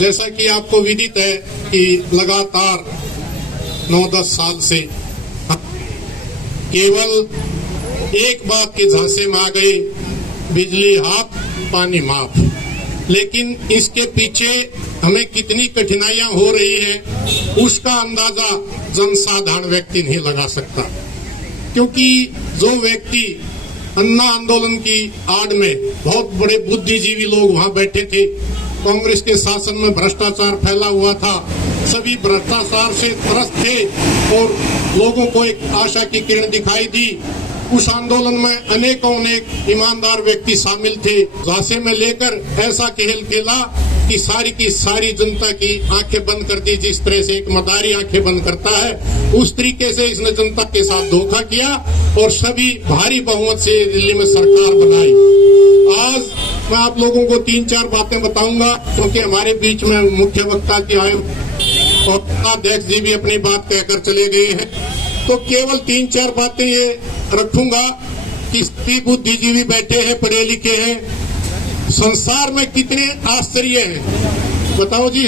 जैसा कि आपको विदित है कि लगातार 9-10 साल से केवल एक बात के झांसे में आ गए, बिजली हाफ पानी माफ। लेकिन इसके पीछे हमें कितनी कठिनाइयां हो रही हैं उसका अंदाजा जनसाधारण व्यक्ति नहीं लगा सकता, क्योंकि जो व्यक्ति अन्ना आंदोलन की आड़ में बहुत बड़े बुद्धिजीवी लोग वहां बैठे थे, कांग्रेस के शासन में भ्रष्टाचार फैला हुआ था, सभी भ्रष्टाचार से त्रस्त थे और लोगों को एक आशा की किरण दिखाई दी। उस आंदोलन में अनेकों ईमानदार व्यक्ति शामिल थे। झांसे में लेकर ऐसा खेल खेला कि सारी की सारी जनता की आंखें बंद कर दी। जिस तरह से एक मदारी आंखें बंद करता है, उस तरीके से इसने जनता के साथ धोखा किया और सभी भारी बहुमत से दिल्ली में सरकार बनाई। आज मैं आप लोगों को 3-4 बातें बताऊंगा, क्योंकि हमारे बीच में मुख्य वक्ता जी आए और अध्यक्ष जी भी अपनी बात कहकर चले गए हैं, तो केवल 3-4 बातें ये रखूंगा कि बुद्धिजीवी बैठे हैं, पढ़े लिखे हैं, संसार में कितने आश्चर्य हैं बताओ जी।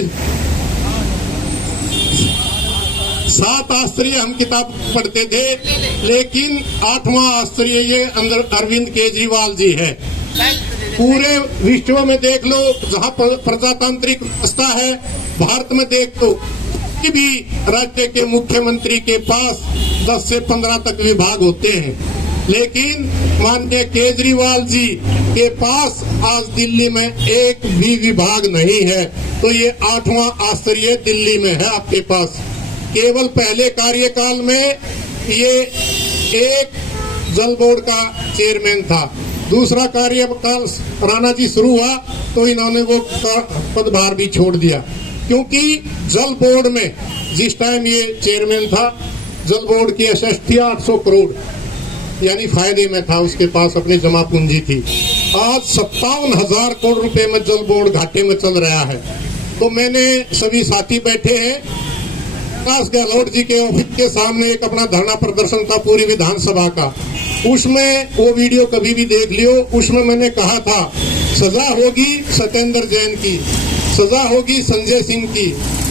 7 आश्चर्य हम किताब पढ़ते थे, लेकिन 8वां आश्चर्य ये अंदर अरविंद केजरीवाल जी है। पूरे विश्व में देख लो, जहां प्रजातांत्रिक व्यवस्था है, भारत में देख लो, किसी भी राज्य के मुख्यमंत्री के पास 10 से 15 तक विभाग होते हैं, लेकिन माननीय केजरीवाल जी के पास आज दिल्ली में एक भी विभाग नहीं है। तो ये 8वां आश्चर्य दिल्ली में है आपके पास। केवल पहले कार्यकाल में ये एक जल बोर्ड का चेयरमैन था, दूसरा कार्यकाल राणा जी शुरू हुआ तो इन्होंने वो पदभार भी छोड़ दिया, क्योंकि जल बोर्ड में जिस टाइम ये चेयरमैन था, जल बोर्ड की एसेट थी 800 करोड़, यानी फायदे में था, उसके पास अपनी जमा पूंजी थी। आज 57,000 करोड़ रुपए में जल बोर्ड घाटे में चल रहा है। तो मैंने सभी साथी बैठे हैं, विकास गहलोत जी के ऑफिस के सामने एक अपना धरना प्रदर्शन था पूरी विधानसभा का, उसमें वो वीडियो कभी भी देख लियो, उसमें मैंने कहा था सजा होगी सत्येंद्र जैन की, सजा होगी संजय सिंह की,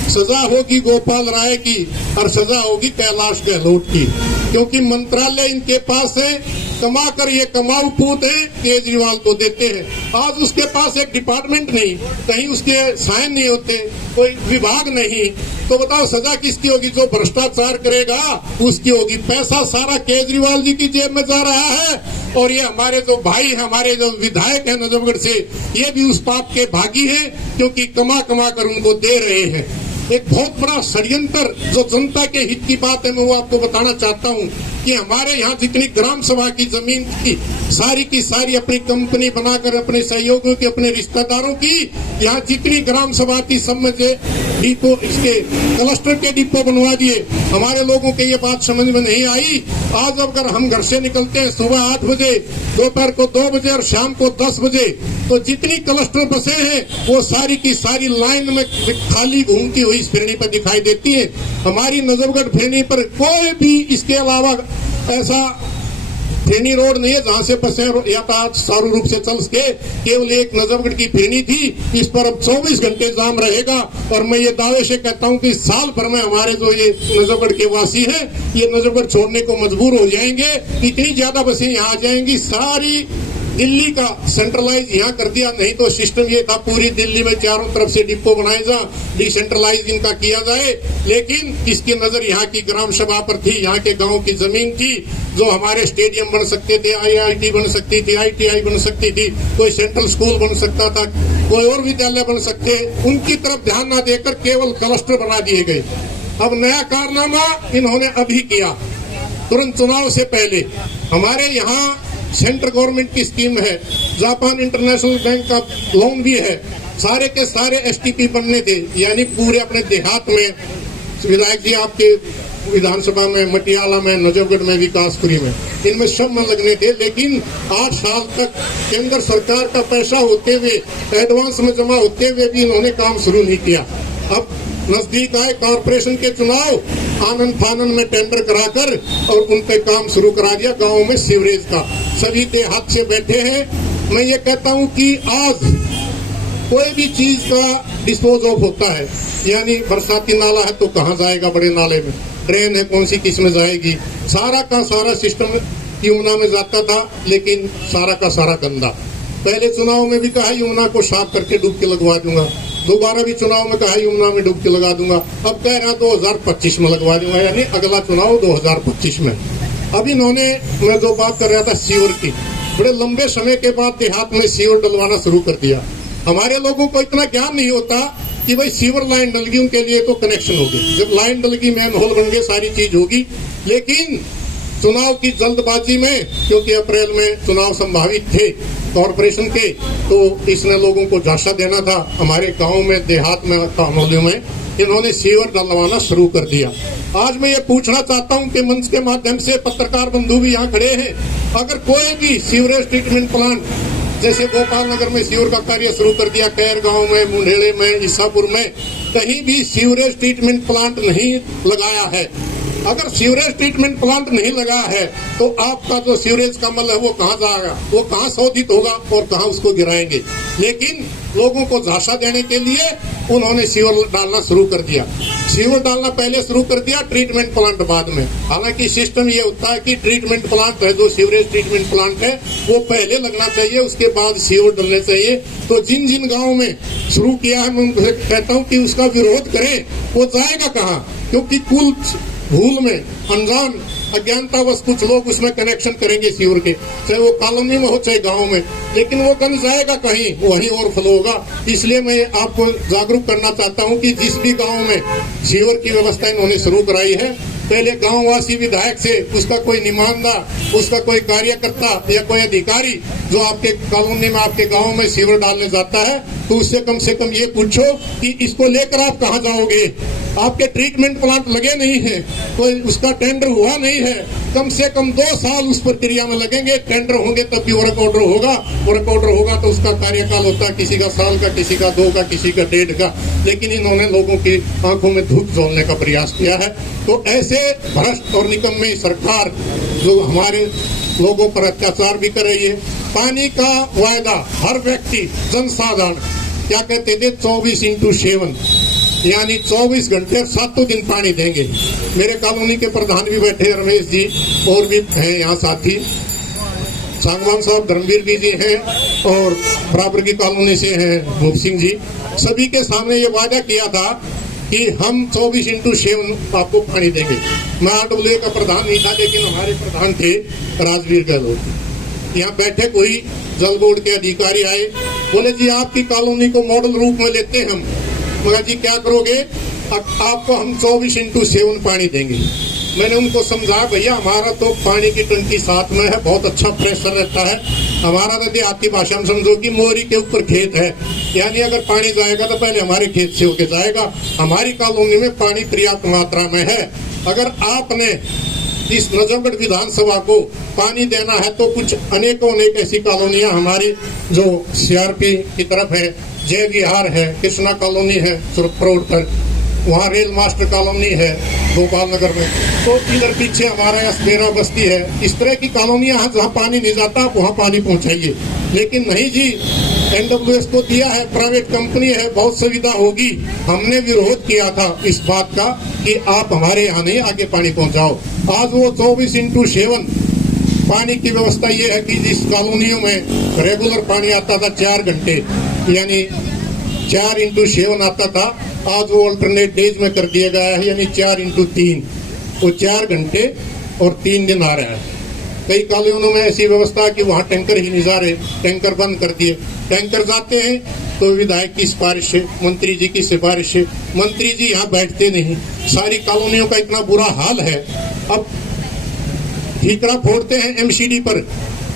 सजा होगी गोपाल राय की और सजा होगी कैलाश गहलोत की, क्योंकि मंत्रालय इनके पास है, कमा कर ये कमाऊ पूत है, केजरीवाल को देते हैं। आज उसके पास एक डिपार्टमेंट नहीं, कहीं उसके साइन नहीं होते, कोई विभाग नहीं, तो बताओ सजा किसकी होगी? जो भ्रष्टाचार करेगा उसकी होगी। पैसा सारा केजरीवाल जी की जेब में जा रहा है और ये हमारे जो भाई हैं, हमारे जो विधायक हैं नजफगढ़ से, ये भी उस पाप के भागी हैं, क्योंकि कमा कमा कर उनको दे रहे हैं। एक बहुत बड़ा षड्यंत्र जो जनता के हित की बात है, मैं वो आपको बताना चाहता हूँ कि हमारे यहाँ जितनी ग्राम सभा की जमीन थी, सारी की सारी अपनी कंपनी बनाकर अपने सहयोगियों की, अपने रिश्तेदारों की, यहाँ जितनी ग्राम सभा थी सब में से डिपो, इसके क्लस्टर के डिपो बनवा दिए। हमारे लोगों के ये बात समझ में नहीं आई। आज अगर हम घर से निकलते हैं सुबह 8 बजे, दोपहर को 2 बजे और शाम को 10 बजे, तो जितनी क्लस्टर बसें हैं वो सारी की सारी लाइन में खाली घूमती हुई फिरनी पर दिखाई देती है। हमारी नजफगढ़ फिरनी पर कोई भी इसके अलावा ऐसा फिरनी रोड नहीं है जहां से बसें यातायात सुचारू रूप से चल सके। केवल एक नजफगढ़ की फिरनी थी, इस पर अब 24 घंटे जाम रहेगा। और मैं ये दावे से कहता हूं कि साल भर में हमारे जो ये नजफगढ़ के वासी हैं, ये नजफगढ़ छोड़ने को मजबूर हो जाएंगे। इतनी ज्यादा बसें यहाँ आ जाएंगी, सारी दिल्ली का सेंट्रलाइज यहाँ कर दिया। नहीं तो सिस्टम ये था पूरी दिल्ली में चारों तरफ से डिपो बनाए जा, डिसेंट्रलाइज इनका किया जाए, लेकिन इसकी नजर यहाँ की ग्राम सभा पर थी, यहाँ के गांव की जमीन थी, जो हमारे स्टेडियम बन सकते थे, IIT बन सकती थी, ITI बन सकती थी, कोई सेंट्रल स्कूल बन सकता था, कोई और विद्यालय बन सकते, उनकी तरफ ध्यान न देकर केवल क्लस्टर बना दिए गए। अब नया कारनामा इन्होंने अभी किया, तुरंत चुनाव से पहले। हमारे यहाँ सेंट्रल गवर्नमेंट की स्कीम है, जापान इंटरनेशनल बैंक का लोन भी है, सारे के सारे STP बनने थे, यानी पूरे अपने देहात में। विधायक जी आपके विधानसभा में, मटियाला में, नजफगढ़ में, विकासपुरी में, इनमें सब में लगने थे, लेकिन 8 साल तक केंद्र सरकार का पैसा होते हुए, एडवांस में जमा होते हुए भी इन्होंने काम शुरू नहीं किया। अब नजदीक आए कॉर्पोरेशन के चुनाव, आनंद फानन में टेंडर कराकर और उन पे काम शुरू करा दिया। गाँव में सीवरेज का सभी देहात से बैठे हैं। मैं ये कहता हूँ कि आज कोई भी चीज का डिस्पोज ऑफ होता है, यानी बरसाती नाला है तो कहाँ जाएगा बड़े नाले में, ड्रेन है कौन सी किस में जाएगी, सारा का सारा सिस्टम यमुना में जाता था, लेकिन सारा का सारा गंदा। पहले चुनाव में भी कहा यमुना को साफ करके डुबकी लगवा दूंगा, दोबारा भी चुनाव में कहा यमुना में डुबकी लगा दूंगा, अब कह रहा 2025 में लगवा दूंगा, यानी अगला चुनाव 2025 में। अभी इन्होंने, मैं जो बात कर रहा था सीवर की, बड़े लंबे समय के बाद देहात में सीवर डलवाना शुरू कर दिया। हमारे लोगों को इतना ज्ञान नहीं होता कि भाई सीवर लाइन डल गई, उनके लिए तो कनेक्शन होगी, जब लाइन डल गई मैन होल बन गए, सारी चीज होगी। लेकिन चुनाव की जल्दबाजी में, क्योंकि अप्रैल में चुनाव संभावित थे कॉरपोरेशन के, तो इसने लोगों को झांसा देना था। हमारे गांव में, देहात में, कानोलियों में इन्होंने सीवर डलवाना शुरू कर दिया। आज मैं ये पूछना चाहता हूं कि मंच के माध्यम से पत्रकार बंधु भी यहाँ खड़े हैं, अगर कोई भी सीवरेज ट्रीटमेंट प्लांट, जैसे गोपाल नगर में सीवर का कार्य शुरू कर दिया, कैर गांव में, मुंडेड़े में, ईसापुर में, कहीं भी सीवरेज ट्रीटमेंट प्लांट नहीं लगाया है, अगर सीवरेज ट्रीटमेंट प्लांट नहीं लगा है तो आपका जो सीवरेज का मल है वो कहाँ जाएगा, वो कहाँ शोधित होगा और कहाँ उसको गिराएंगे। लेकिन लोगों को झांसा देने के लिए उन्होंने सीवर डालना शुरू कर दिया। सीवर डालना पहले शुरू कर दिया, ट्रीटमेंट प्लांट बाद में। हालांकि सिस्टम ये होता है कि ट्रीटमेंट प्लांट है, जो सीवरेज ट्रीटमेंट प्लांट है, वो पहले लगना चाहिए, उसके बाद सीवर डलने चाहिए। तो जिन जिन गाँव में शुरू किया है, मैं उनसे कहता हूँ कि उसका विरोध करें, वो जाएगा कहाँ, क्योंकि कुल भूल में, अनजान, अज्ञानतावश कुछ लोग उसमें कनेक्शन करेंगे सीवर के, चाहे वो कॉलोनी में हो चाहे गांव में, लेकिन वो गंद जाएगा कहीं, वहीं और फ्लो होगा। इसलिए मैं आपको जागरूक करना चाहता हूं कि जिस भी गांव में सीवर की व्यवस्था इन्होंने शुरू कराई है, पहले गांववासी विधायक से, उसका कोई निमानदा, उसका कोई कार्यकर्ता या कोई अधिकारी जो आपके कॉलोनी में, आपके गांव में सीवर डालने जाता है, तो उससे कम से कम ये पूछो कि इसको लेकर आप कहाँ जाओगे। आपके ट्रीटमेंट प्लांट लगे नहीं है, कोई उसका टेंडर हुआ नहीं है, कम से कम 2 साल उस प्रक्रिया में लगेंगे। टेंडर होंगे तब भी वर्क ऑर्डर होगा, वर्क ऑर्डर होगा तो उसका कार्यकाल होता है किसी का साल का, किसी का 2 का, किसी का 1.5 का। लेकिन इन्होंने लोगों की आंखों में धूप झोलने का प्रयास किया है। तो ऐसे भ्रष्ट और निकम्मे सरकार जो हमारे लोगों पर अत्याचार भी कर रही है। पानी का वायदा हर व्यक्ति, जनसाधारण क्या कहते थे, 24/7, यानी 24 घंटे 7 दिन पानी देंगे। मेरे कॉलोनी के प्रधान भी बैठे, रमेश जी, और भी हैं यहाँ साथी, सांगवान साहब, धर्मवीर जी हैं, और बराबर की कॉलोनी से हैं भूप सिंह जी। सभी के सामने ये वादा किया था कि हम 24/7 आपको पानी देंगे। मैं RWA का प्रधान नहीं था, लेकिन हमारे प्रधान थे राजवीर गहलोत। यहाँ बैठे कोई जल बोर्ड के अधिकारी आए, बोले जी आपकी कॉलोनी को मॉडल रूप में लेते हैं हम। मगर जी क्या करोगे, आपको हम 24/7 पानी देंगे। मैंने उनको समझा, भैया हमारा तो पानी की टंकी साथ में है, बहुत अच्छा प्रेशर रहता है, हमारा तो देहाती भाषा में समझो कि मोरी के ऊपर खेत है, यानी अगर पानी जाएगा तो पहले हमारे खेत से होके जाएगा। हमारी कॉलोनी में पानी पर्याप्त मात्रा में है। अगर आपने इस नजफगढ़ विधानसभा को पानी देना है तो कुछ अनेकों अनेक ऐसी कॉलोनियां हमारी जो CRP की तरफ है, जय विहार है, कृष्णा कॉलोनी है सुरपुर रोड पर, वहाँ रेल मास्टर कॉलोनी है गोपाल नगर में, तो इधर पीछे हमारा अस्पेरा बस्ती है। इस तरह की कॉलोनियां हैं जहाँ पानी नहीं जाता, आप वहाँ पानी पहुँचाइए। लेकिन नहीं जी, NWS को दिया है, प्राइवेट कंपनी है, बहुत सुविधा होगी। हमने विरोध किया था इस बात का कि आप हमारे यहाँ नहीं आगे पानी पहुँचाओ। आज वो 24/7 पानी की व्यवस्था ये है कि जिस कॉलोनियों में रेगुलर पानी आता था 4 घंटे, यानी 4/7 आता था, आज वो अल्टरनेट डेज में कर दिया गया है, यानी 4/3, वो 4 घंटे और 3 दिन आ रहा है। कई कॉलोनियों में ऐसी व्यवस्था है कि वहाँ टैंकर ही नहीं जा रहे, टैंकर बंद कर दिए। टैंकर जाते हैं तो विधायक की सिफारिश है, मंत्री जी की सिफारिश है, मंत्री जी यहाँ बैठते नहीं। सारी कॉलोनियों का इतना बुरा हाल है। अब ठीकरा फोड़ते हैं MCD पर।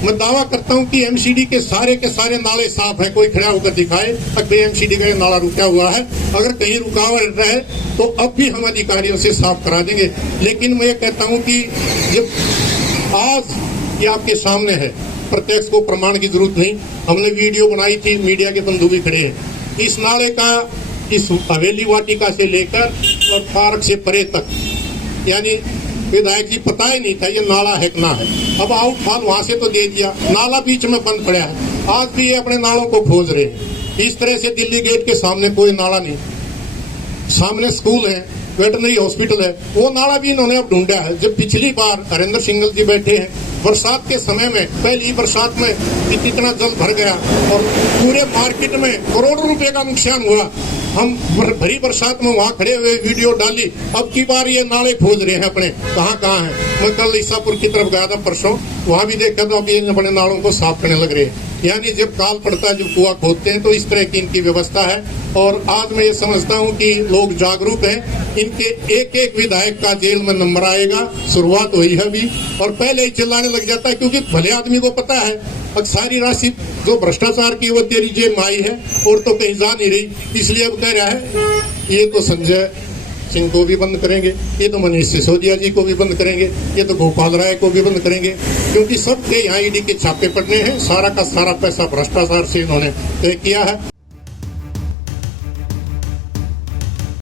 मैं दावा करता हूं कि MCD के सारे नाले साफ है। कोई खड़ा होकर दिखाए अगर MCD का नाला रुका हुआ है, अगर कहीं रुकावट रहे तो अब भी हम अधिकारियों से साफ करा देंगे। लेकिन मैं ये कहता हूं कि जब आज ये आपके सामने है, प्रत्यक्ष को प्रमाण की जरूरत नहीं, हमने वीडियो बनाई थी, मीडिया के बंधु भी खड़े हैं। इस नाले का इस हवेली वाटिका से लेकर और पार्क से परे तक, यानी विधायक जी पता ही नहीं था ये नाला है कि ना है। अब आउटफॉल वहां से तो दे दिया, नाला बीच में बंद पड़ा है। आज भी ये अपने नालों को खोज रहे हैं। इस तरह से दिल्ली गेट के सामने कोई नाला नहीं, सामने स्कूल है, वेटरनरी हॉस्पिटल है, वो नाला भी इन्होंने अब ढूंढा है। जब पिछली बार हरेंद्र सिंघल जी बैठे हैं, बरसात के समय में, पहली बरसात में इतना जल भर गया और पूरे मार्केट में करोड़ों रुपए का नुकसान हुआ। हम भरी बरसात में वहाँ खड़े हुए वीडियो डाली। अब की बार ये नाले खोज रहे हैं अपने, कहाँ कहाँ हैं। मैं कल ईसापुर की तरफ गया था परसों, वहाँ भी देखा तो अभी अपने नालों को साफ करने लग रहे हैं। यानी जब काल पड़ता है, जब कुआं खोदते हैं तो इस तरह की इनकी व्यवस्था है। और आज मैं ये समझता हूँ कि लोग जागरूक हैं, इनके एक एक विधायक का जेल में नंबर आएगा। शुरुआत हुई है अभी, और पहले ही चिल्लाने लग जाता है, क्योंकि भले आदमी को पता है अब सारी राशि जो भ्रष्टाचार की वो तेरी जेब में आई है और तो कहीं जा नहीं रही। इसलिए अब कह रहा है ये तो संजय सिंह को भी बंद करेंगे, ये तो मनीष सिसोदिया जी को भी बंद करेंगे, ये तो गोपाल राय को भी बंद करेंगे, क्योंकि सबके यहाँ ईडी के छापे पड़ने हैं। सारा का सारा पैसा भ्रष्टाचार से इन्होंने तय किया है।